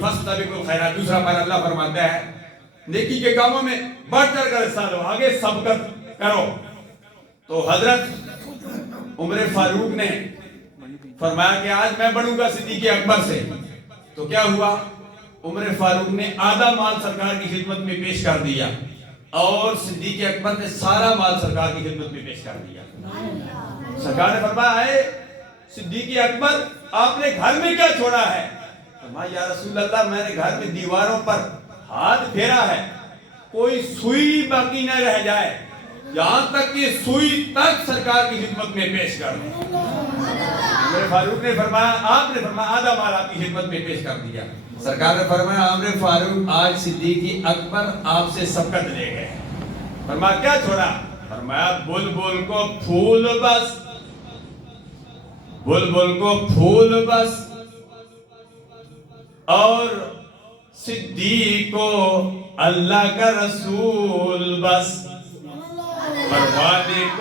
فاستبقوا الخیرات، دوسرا پر اللہ فرماتا ہے نیکی کے کاموں میں بڑھ چڑھ کر حصہ لو، آگے سبقت کرو۔ تو حضرت عمر فاروق نے فرمایا کہ آج میں بڑھوں گا صدیق اکبر سے۔ تو کیا ہوا؟ عمر فاروق نے آدھا مال سرکار کی خدمت میں پیش کر دیا اور صدیق اکبر نے سارا مال سرکار کی خدمت میں پیش کر دیا۔ سرکار نے فرمایا اے صدیق اکبر، آپ نے گھر میں کیا چھوڑا ہے؟ فرمایا یا رسول اللہ، میں نے گھر میں دیواروں پر ہاتھ پھیرا ہے، کوئی سوئی باقی نہ رہ جائے، یہاں تک کہ سوئی تک سرکار کی خدمت میں پیش کر دیں۔ عمر فاروق نے فرمایا، آپ نے فرمایا آدھا مال آپ کی خدمت میں پیش کر دیا۔ سرکار نے فرمایا عمر فاروق، آج صدیق اکبر آپ سے سبقت لے گئے۔ فرمایا کیا چھوڑا؟ فرمایا بلبل کو پھول بس، بلبل کو پھول بس، اور صدیق کو اللہ کا رسول بس، پروادے کو